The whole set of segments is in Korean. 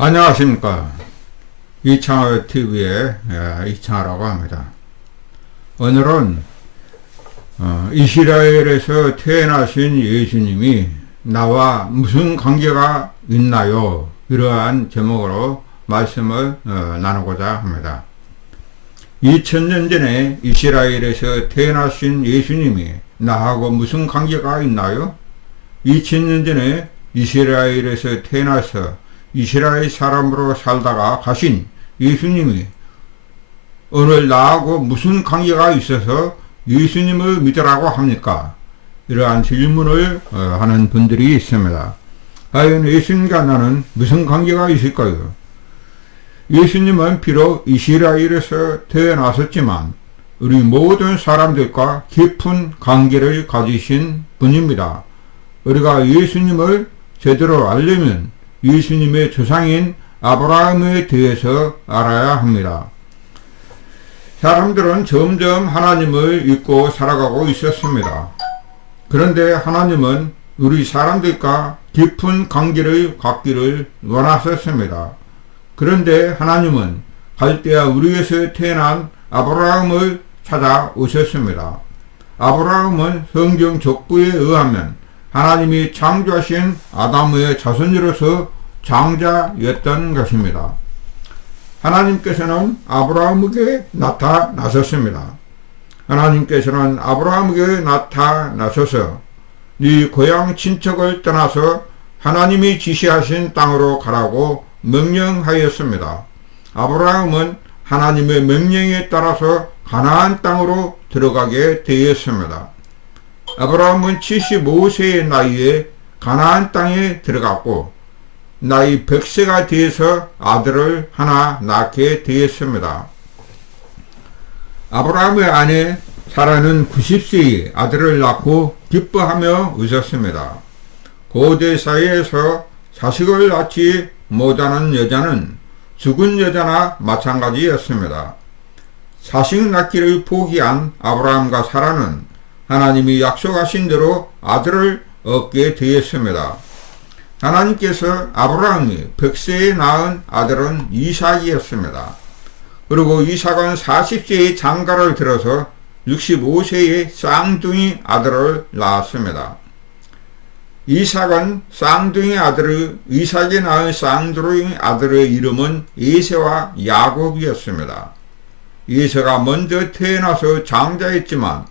안녕하십니까. 이창호TV의 이창호라고 합니다. 오늘은 이스라엘에서 태어나신 예수님이 나와 무슨 관계가 있나요? 이러한 제목으로 말씀을 나누고자 합니다. 2000년 전에 이스라엘에서 태어나신 예수님이 나하고 무슨 관계가 있나요? 2000년 전에 이스라엘에서 태어나서 이스라엘 사람으로 살다가 가신 예수님이 오늘 나하고 무슨 관계가 있어서 예수님을 믿으라고 합니까? 이러한 질문을 하는 분들이 있습니다. 과연 예수님과 나는 무슨 관계가 있을까요? 예수님은 비록 이스라엘에서 태어나셨지만 우리 모든 사람들과 깊은 관계를 가지신 분입니다. 우리가 예수님을 제대로 알려면 예수님의 조상인 아브라함에 대해서 알아야 합니다. 사람들은 점점 하나님을 잊고 살아가고 있었습니다. 그런데 하나님은 우리 사람들과 깊은 관계를 갖기를 원하셨습니다. 그런데 하나님은 갈대아 우르에서 태어난 아브라함을 찾아오셨습니다. 아브라함은 성경 족보에 의하면 하나님이 창조하신 아담의 자손으로서 장자였던 것입니다. 하나님께서는 아브라함에게 나타나셨습니다. 하나님께서는 아브라함에게 나타나셔서 네 고향 친척을 떠나서 하나님이 지시하신 땅으로 가라고 명령하였습니다. 아브라함은 하나님의 명령에 따라서 가나안 땅으로 들어가게 되었습니다. 아브라함은 75세의 나이에 가나안 땅에 들어갔고 나이 100세가 되어서 아들을 하나 낳게 되었습니다. 아브라함의 아내 사라는 90세에 아들을 낳고 기뻐하며 웃었습니다. 고대 사회에서 자식을 낳지 못하는 여자는 죽은 여자나 마찬가지였습니다. 자식 낳기를 포기한 아브라함과 사라는 하나님이 약속하신 대로 아들을 얻게 되었습니다. 하나님께서 아브라함이 100세에 낳은 아들은 이삭이었습니다. 그리고 이삭은 40세에 장가를 들어서 65세에 쌍둥이 아들을 낳았습니다. 이삭이 낳은 쌍둥이 아들의 이름은 에서와 야곱이었습니다. 에서가 먼저 태어나서 장자였지만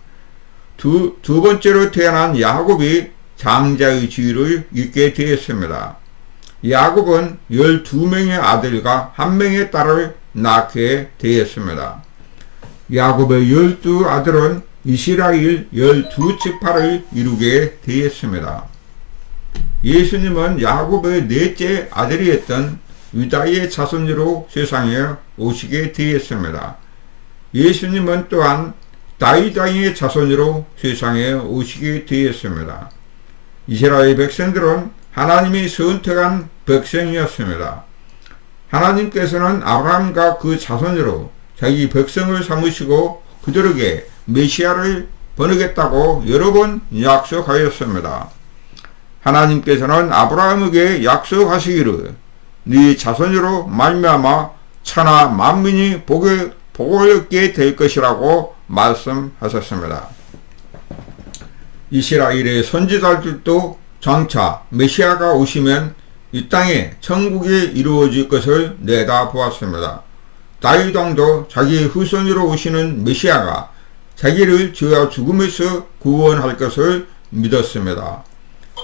두 번째로 태어난 야곱이 장자의 지위를 잇게 되었습니다. 야곱은 12명의 아들과 1명의 딸을 낳게 되었습니다. 야곱의 12아들은 이스라엘 12지파를 이루게 되었습니다. 예수님은 야곱의 넷째 아들이었던 유다의 자손으로 세상에 오시게 되었습니다. 예수님은 또한 다윗왕의 자손으로 세상에 오시게 되었습니다. 이스라엘 백성들은 하나님이 선택한 백성이었습니다. 하나님께서는 아브라함과 그 자손으로 자기 백성을 삼으시고 그들에게 메시아를 보내겠다고 여러 번 약속하였습니다. 하나님께서는 아브라함에게 약속하시기를 네 자손으로 말미암아 천하 만민이 복을 얻게 될 것이라고 말씀하셨습니다. 이스라엘의 선지자들도 장차 메시아가 오시면 이 땅에 천국이 이루어질 것을 내다보았습니다. 다윗 왕도 자기의 후손으로 오시는 메시아가 자기를 죄와 죽음에서 구원할 것을 믿었습니다.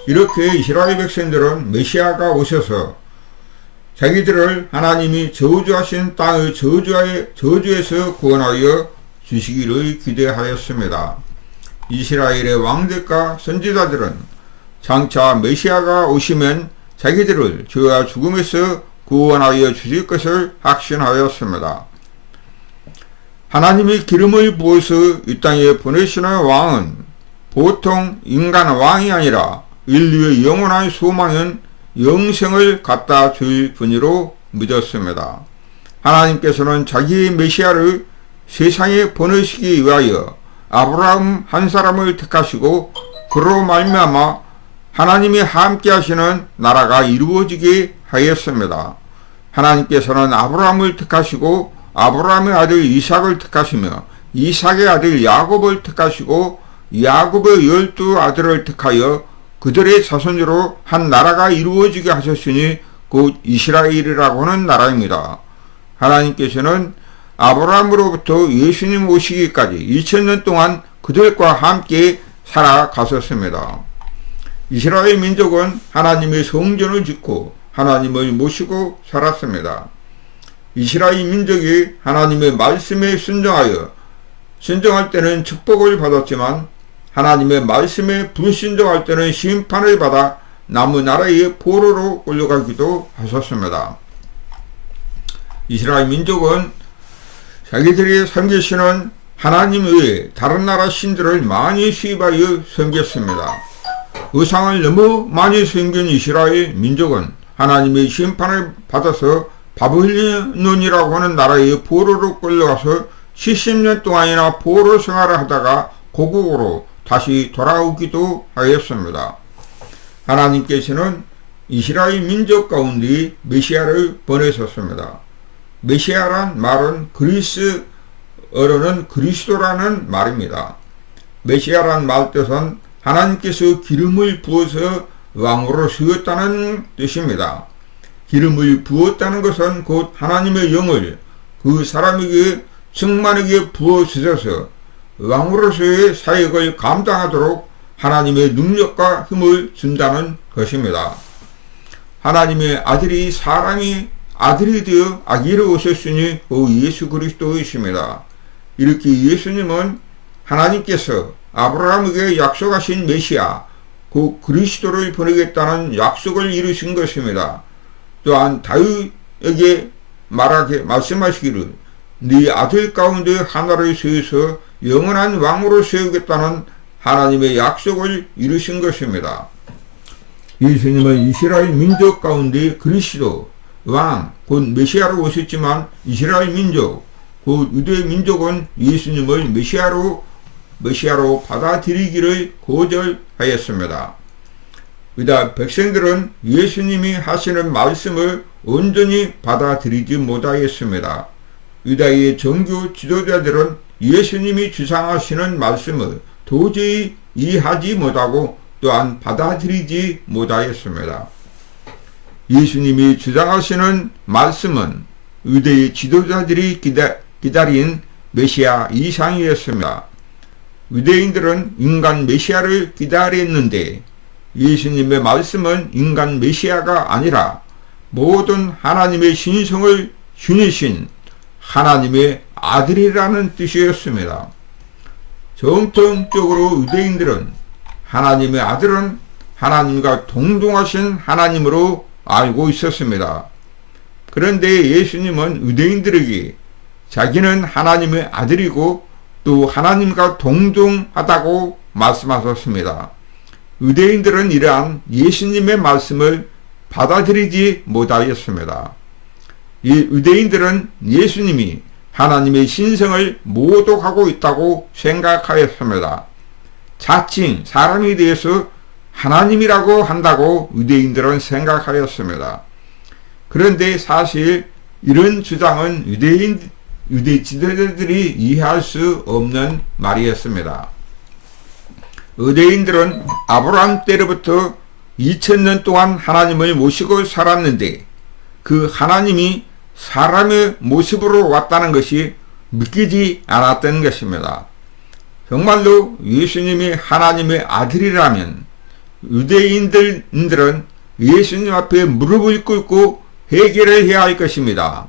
이렇게 이스라엘 백성들은 메시아가 오셔서 자기들을 하나님이 저주하신 땅의 저주에서 구원하여 주시기를 기대하였습니다. 이스라엘의 왕들과 선지자들은 장차 메시아가 오시면 자기들을 죄와 죽음에서 구원하여 주실 것을 확신하였습니다. 하나님이 기름을 부어서 이 땅에 보내시는 왕은 보통 인간 왕이 아니라 인류의 영원한 소망인 영생을 갖다 줄 분으로 믿었습니다. 하나님께서는 자기의 메시아를 세상에 보내시기 위하여 아브라함 한 사람을 택하시고 그로 말미암아 하나님이 함께 하시는 나라가 이루어지게 하였습니다. 하나님께서는 아브라함을 택하시고 아브라함의 아들 이삭을 택하시며 이삭의 아들 야곱을 택하시고 야곱의 12 아들을 택하여 그들의 자손으로 한 나라가 이루어지게 하셨으니 곧 이스라엘이라고 하는 나라입니다. 하나님께서는 아브라함으로부터 예수님 오시기까지 2000년 동안 그들과 함께 살아가셨습니다. 이스라엘 민족은 하나님의 성전을 짓고 하나님을 모시고 살았습니다. 이스라엘 민족이 하나님의 말씀에 순종할 때는 축복을 받았지만 하나님의 말씀에 불순종할 때는 심판을 받아 남은 나라의 포로로 끌려가기도 하셨습니다. 이스라엘 민족은 자기들이 섬기시는 하나님 외에 다른 나라 신들을 많이 수입하여 섬겼습니다. 우상을 너무 많이 섬긴 이스라엘 민족은 하나님의 심판을 받아서 바벨론이라고 하는 나라의 포로로 끌려가서 70년 동안이나 포로 생활을 하다가 고국으로 다시 돌아오기도 하였습니다. 하나님께서는 이스라엘 민족 가운데 메시아를 보내셨습니다. 메시아란 말은 그리스어로는 그리스도라는 말입니다. 메시아란 말 뜻은 하나님께서 기름을 부어서 왕으로 세웠다는 뜻입니다. 기름을 부었다는 것은 곧 하나님의 영을 그 사람에게 충만하게 부어 주셔서 왕으로서의 사역을 감당하도록 하나님의 능력과 힘을 준다는 것입니다. 하나님의 아들이 사람이 아들이 되어 아기로 오셨으니 그 예수 그리스도이십니다. 이렇게 예수님은 하나님께서 아브라함에게 약속하신 메시아 그 그리스도를 보내겠다는 약속을 이루신 것입니다. 또한 다윗에게 말씀하시기를 네 아들 가운데 하나를 세워서 영원한 왕으로 세우겠다는 하나님의 약속을 이루신 것입니다. 예수님은 이스라엘 민족 가운데 그리스도 왕 곧 메시아로 오셨지만 이스라엘 민족 곧 유대 민족은 예수님을 메시아로 받아들이기를 거절하였습니다. 유다 백성들은 예수님이 하시는 말씀을 온전히 받아들이지 못하였습니다. 유다의 정교 지도자들은 예수님이 주장하시는 말씀을 도저히 이해하지 못하고 또한 받아들이지 못하였습니다. 예수님이 주장하시는 말씀은 유대의 지도자들이 기다린 메시아 이상이었습니다. 유대인들은 인간 메시아를 기다렸는데 예수님의 말씀은 인간 메시아가 아니라 모든 하나님의 신성을 지니신 하나님의 아들이라는 뜻이었습니다. 정통적으로 유대인들은 하나님의 아들은 하나님과 동등하신 하나님으로 알고 있었습니다. 그런데 예수님은 유대인들에게 자기는 하나님의 아들이고 또 하나님과 동등하다고 말씀하셨습니다. 유대인들은 이러한 예수님의 말씀을 받아들이지 못하였습니다. 유대인들은 예수님이 하나님의 신성을 모독하고 있다고 생각하였습니다. 자칭 사람에 대해서 하나님이라고 한다고 유대인들은 생각하였습니다. 그런데 사실 이런 주장은 유대 지도자들이 이해할 수 없는 말이었습니다. 유대인들은 아브라함 때로부터 2000년 동안 하나님을 모시고 살았는데 그 하나님이 사람의 모습으로 왔다는 것이 믿기지 않았던 것입니다. 정말로 예수님이 하나님의 아들이라면 유대인들은 예수님 앞에 무릎을 꿇고 회개를 해야 할 것입니다.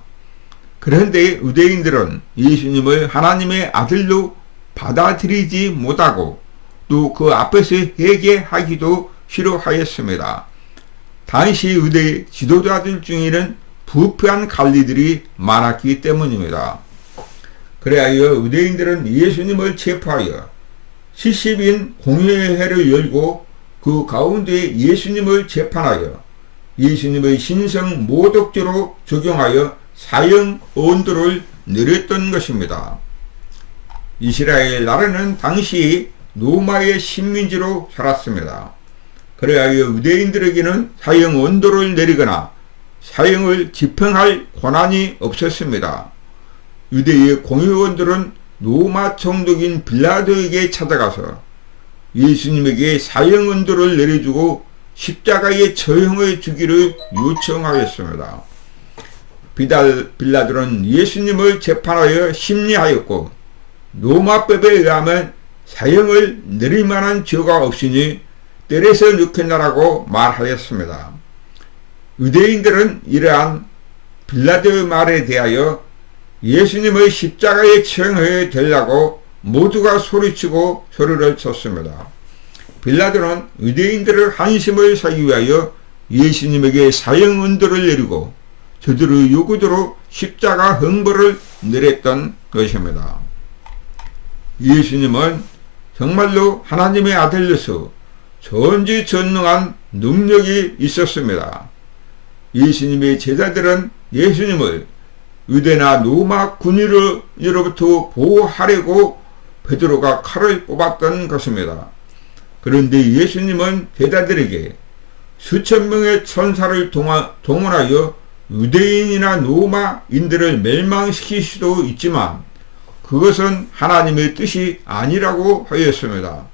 그런데 유대인들은 예수님을 하나님의 아들로 받아들이지 못하고 또 그 앞에서 회개하기도 싫어하였습니다. 당시 유대 지도자들 중에는 부패한 관리들이 많았기 때문입니다. 그래하여 유대인들은 예수님을 체포하여 70인 공회회를 열고 그 가운데 예수님을 재판하여 예수님의 신성 모독죄로 적용하여 사형 언도를 내렸던 것입니다. 이스라엘 나라는 당시 로마의 식민지로 살았습니다. 그래하여 유대인들에게는 사형 언도를 내리거나 사형을 집행할 권한이 없었습니다. 유대의 공의원들은 로마 총독인 빌라도에게 찾아가서 예수님에게 사형 언도를 내려주고 십자가에 처형해 주기를 요청하였습니다. 빌라도는 예수님을 재판하여 심리하였고 로마법에 의하면 사형을 내릴 만한 죄가 없으니 때려서 넣겠나라고 말하였습니다. 유대인들은 이러한 빌라도의 말에 대하여 예수님을 십자가에 처형해야 되려고 모두가 소리치고 소리를 쳤습니다. 빌라도는 유대인들의 한심을 사기 위하여 예수님에게 사형 언도를 내리고 저들의 요구대로 십자가 형벌을 내렸던 것입니다. 예수님은 정말로 하나님의 아들로서 전지전능한 능력이 있었습니다. 예수님의 제자들은 예수님을 유대나 로마 군인으로부터 보호하려고 베드로가 칼을 뽑았던 것입니다. 그런데 예수님은 제자들에게 수천 명의 천사를 동원하여 유대인이나 로마인들을 멸망시킬 수도 있지만 그것은 하나님의 뜻이 아니라고 하였습니다.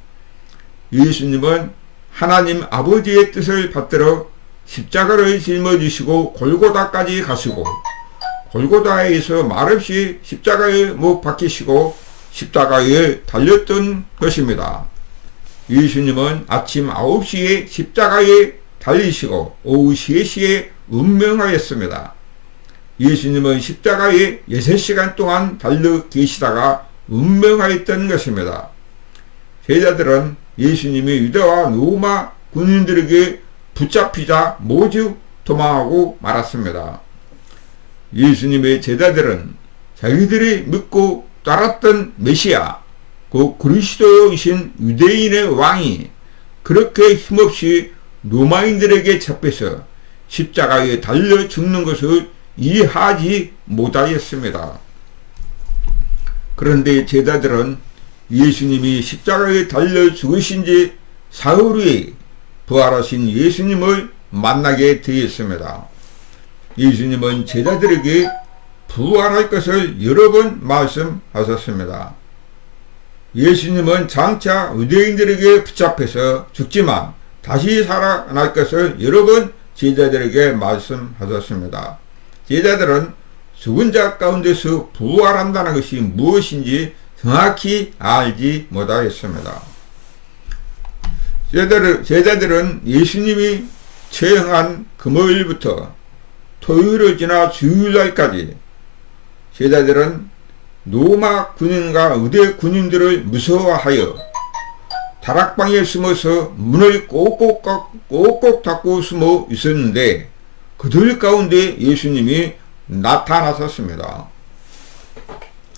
예수님은 하나님 아버지의 뜻을 받들어 십자가를 짊어지시고 골고다까지 가시고 골고다에서 말없이 십자가에 못 박히시고 십자가에 달렸던 것입니다. 예수님은 아침 9시에 십자가에 달리시고 오후 3시에 운명하였습니다. 예수님은 십자가에 6시간 동안 달려 계시다가 운명하였던 것입니다. 제자들은 예수님이 유대와 로마 군인들에게 붙잡히자 모두 도망하고 말았습니다. 예수님의 제자들은 자기들이 믿고 따랐던 메시아, 그 그리스도이신 유대인의 왕이 그렇게 힘없이 로마인들에게 잡혀서 십자가에 달려 죽는 것을 이해하지 못하였습니다. 그런데 제자들은 예수님이 십자가에 달려 죽으신 지 사흘 후에 부활하신 예수님을 만나게 되었습니다. 예수님은 제자들에게 부활할 것을 여러 번 말씀하셨습니다. 예수님은 장차 유대인들에게 붙잡혀서 죽지만 다시 살아날 것을 여러 번 제자들에게 말씀하셨습니다. 제자들은 죽은 자 가운데서 부활한다는 것이 무엇인지 정확히 알지 못하였습니다. 제자들은 예수님이 처형한 금요일부터 토요일을 지나 주일날까지 제자들은 로마 군인과 유대 군인들을 무서워하여 다락방에 숨어서 문을 꼭꼭 닫고 숨어 있었는데 그들 가운데 예수님이 나타나셨습니다.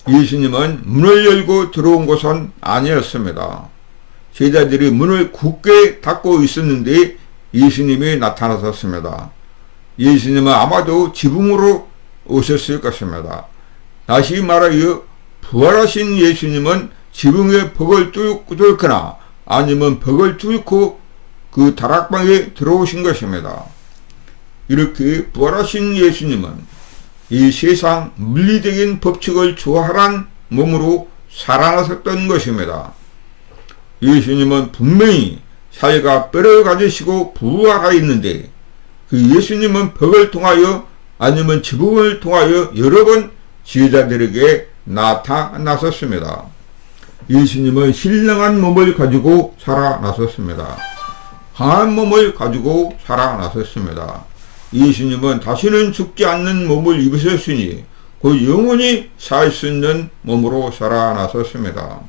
예수님은 문을 열고 들어온 것은 아니었습니다. 제자들이 문을 굳게 닫고 있었는데 예수님이 나타나셨습니다. 예수님은 아마도 지붕으로 오셨을 것입니다. 다시 말하여 부활하신 예수님은 지붕에 벽을 뚫거나 아니면 벽을 뚫고 그 다락방에 들어오신 것입니다. 이렇게 부활하신 예수님은 이 세상 물리적인 법칙을 조화한 몸으로 살아나셨던 것입니다. 예수님은 분명히 살과 뼈를 가지시고 부활하였는데 그 예수님은 벽을 통하여 아니면 지붕을 통하여 여러 번 제자들에게 나타나셨습니다. 예수님은 신령한 몸을 가지고 살아나셨습니다. 강한 몸을 가지고 살아나셨습니다. 예수님은 다시는 죽지 않는 몸을 입으셨으니 그 영원히 살 수 있는 몸으로 살아나셨습니다.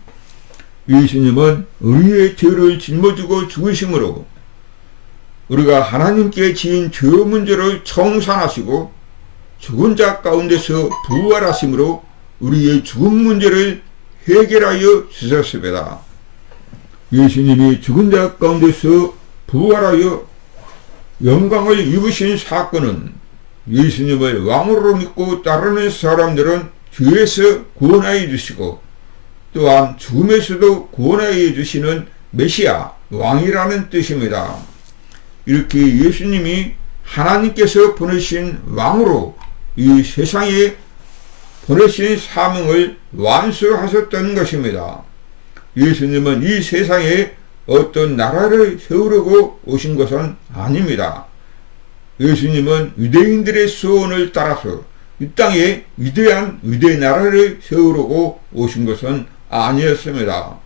예수님은 우리의 죄를 짊어지고 죽으심으로 우리가 하나님께 지은 죄 문제를 청산하시고 죽은 자 가운데서 부활하심으로 우리의 죽음 문제를 해결하여 주셨습니다. 예수님이 죽은 자 가운데서 부활하여 영광을 입으신 사건은 예수님을 왕으로 믿고 따르는 사람들은 죄에서 구원하여 주시고 또한 죽음에서도 구원하여 주시는 메시아 왕이라는 뜻입니다. 이렇게 예수님이 하나님께서 보내신 왕으로 이 세상에 보내신 사명을 완수하셨던 것입니다. 예수님은 이 세상에 어떤 나라를 세우려고 오신 것은 아닙니다. 예수님은 유대인들의 소원을 따라서 이 땅에 위대한 나라를 세우려고 오신 것은 아니었습니다.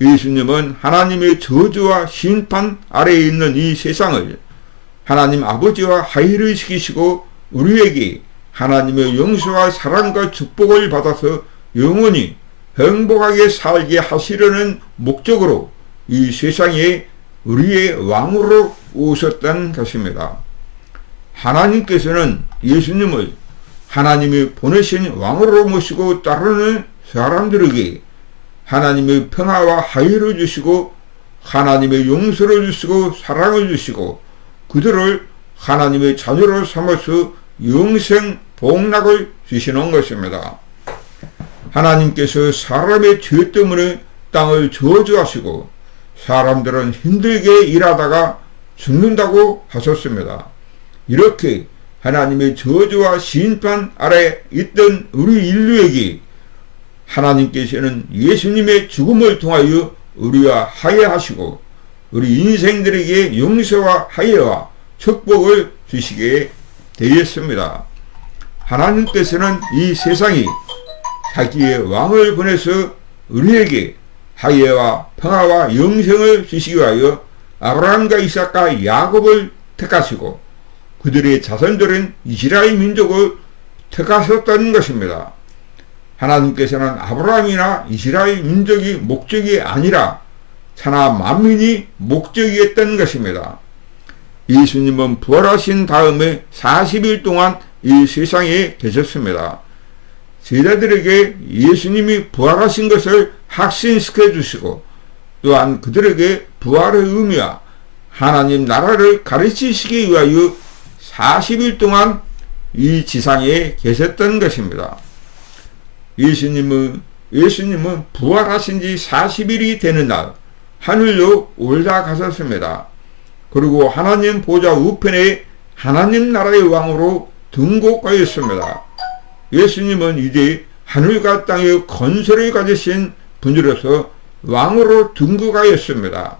예수님은 하나님의 저주와 심판 아래에 있는 이 세상을 하나님 아버지와 화해를 시키시고 우리에게 하나님의 용서와 사랑과 축복을 받아서 영원히 행복하게 살게 하시려는 목적으로 이 세상에 우리의 왕으로 오셨던 것입니다. 하나님께서는 예수님을 하나님이 보내신 왕으로 모시고 따르는 사람들에게 하나님의 평화와 화해를 주시고 하나님의 용서를 주시고 사랑을 주시고 그들을 하나님의 자녀로 삼아서 영생 복락을 주시는 것입니다. 하나님께서 사람의 죄 때문에 땅을 저주하시고 사람들은 힘들게 일하다가 죽는다고 하셨습니다. 이렇게 하나님의 저주와 심판 아래 있던 우리 인류에게 하나님께서는 예수님의 죽음을 통하여 우리와 화해하시고 우리 인생들에게 용서와 화해와 축복을 주시게 되었습니다. 하나님께서는 이 세상에 자기의 왕을 보내서 우리에게 화해와 평화와 영생을 주시기 위하여 아브라함과 이삭과 야곱을 택하시고 그들의 자손들은 이스라엘 민족을 택하셨다는 것입니다. 하나님께서는 아브라함이나 이스라엘 민족이 목적이 아니라 천하 만민이 목적이었던 것입니다. 예수님은 부활하신 다음에 40일 동안 이 세상에 계셨습니다. 제자들에게 예수님이 부활하신 것을 확신시켜 주시고 또한 그들에게 부활의 의미와 하나님 나라를 가르치시기 위하여 40일 동안 이 지상에 계셨던 것입니다. 예수님은 부활하신 지 40일이 되는 날 하늘로 올라가셨습니다. 그리고 하나님 보좌 우편에 하나님 나라의 왕으로 등극하였습니다. 예수님은 이제 하늘과 땅의 건설을 가지신 분이로서 왕으로 등극하였습니다.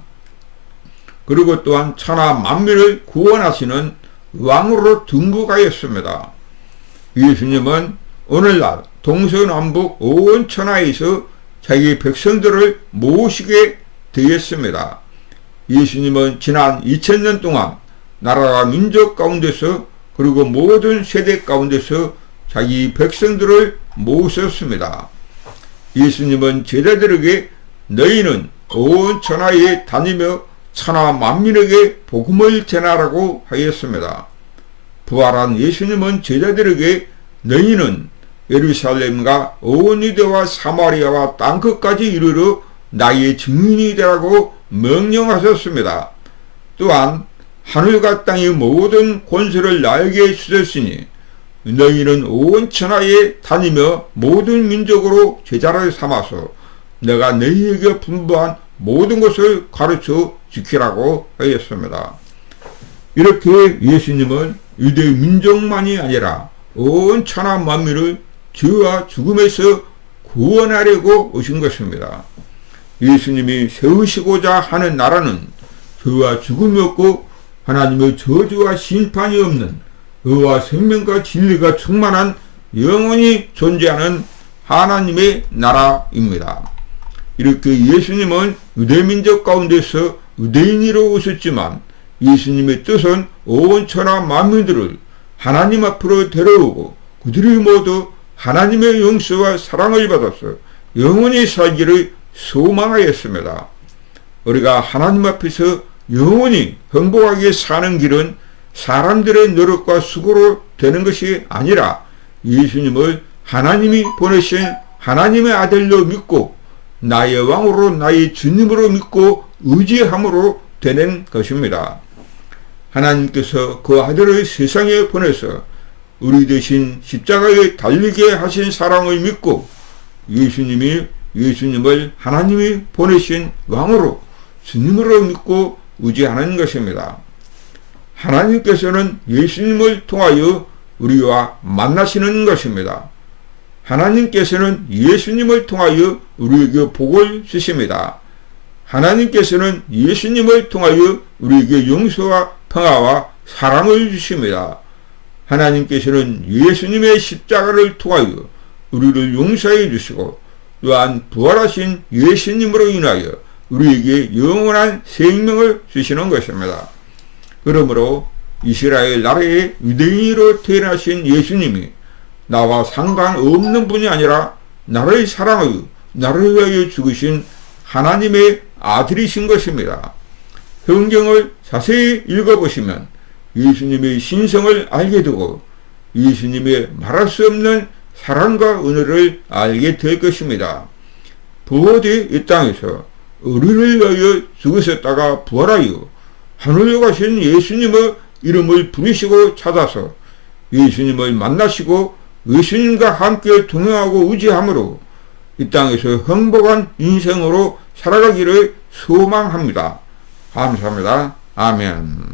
그리고 또한 천하 만민을 구원하시는 왕으로 등극하였습니다. 예수님은 오늘날 동서남북 온 천하에서 자기 백성들을 모시게 되었습니다. 예수님은 지난 2000년 동안 나라와 민족 가운데서 그리고 모든 세대 가운데서 자기 백성들을 모셨습니다. 예수님은 제자들에게 너희는 온 천하에 다니며 천하 만민에게 복음을 전하라고 하였습니다. 부활한 예수님은 제자들에게 너희는 예루살렘과 온 유대와 사마리아와 땅끝까지 이르러 나의 증인이 되라고 명령하셨습니다. 또한 하늘과 땅의 모든 권세를 나에게 주셨으니 너희는 온 천하에 다니며 모든 민족으로 제자를 삼아서 내가 너희에게 분부한 모든 것을 가르쳐 지키라고 하였습니다. 이렇게 예수님은 유대 민족만이 아니라 온 천하 만민을 죄와 죽음에서 구원하려고 오신 것입니다. 예수님이 세우시고자 하는 나라는 죄와 죽음이 없고 하나님의 저주와 심판이 없는 의와 생명과 진리가 충만한 영원히 존재하는 하나님의 나라입니다. 이렇게 예수님은 유대민족 가운데서 유대인으로 오셨지만 예수님의 뜻은 온 천하 만민들을 하나님 앞으로 데려오고 그들이 모두 하나님의 용서와 사랑을 받아서 영원히 살기를 소망하였습니다. 우리가 하나님 앞에서 영원히 행복하게 사는 길은 사람들의 노력과 수고로 되는 것이 아니라 예수님을 하나님이 보내신 하나님의 아들로 믿고 나의 왕으로 나의 주님으로 믿고 의지함으로 되는 것입니다. 하나님께서 그 아들을 세상에 보내서 우리 대신 십자가에 달리게 하신 사랑을 믿고 예수님을 하나님이 보내신 왕으로 주님으로 믿고 의지하는 것입니다. 하나님께서는 예수님을 통하여 우리와 만나시는 것입니다. 하나님께서는 예수님을 통하여 우리에게 복을 주십니다. 하나님께서는 예수님을 통하여 우리에게 용서와 평화와 사랑을 주십니다. 하나님께서는 예수님의 십자가를 통하여 우리를 용서해 주시고 또한 부활하신 예수님으로 인하여 우리에게 영원한 생명을 주시는 것입니다. 그러므로 이스라엘 나라의 유대인으로 태어나신 예수님이 나와 상관없는 분이 아니라 나를 사랑하여 나를 위하여 죽으신 하나님의 아들이신 것입니다. 성경을 자세히 읽어보시면 예수님의 신성을 알게 되고 예수님의 말할 수 없는 사랑과 은혜를 알게 될 것입니다. 부활이 이 땅에서 우리를 위하여 죽으셨다가 부활하여 하늘에 가신 예수님의 이름을 부르시고 찾아서 예수님을 만나시고 예수님과 함께 동행하고 의지함으로 이 땅에서 행복한 인생으로 살아가기를 소망합니다. 감사합니다. 아멘.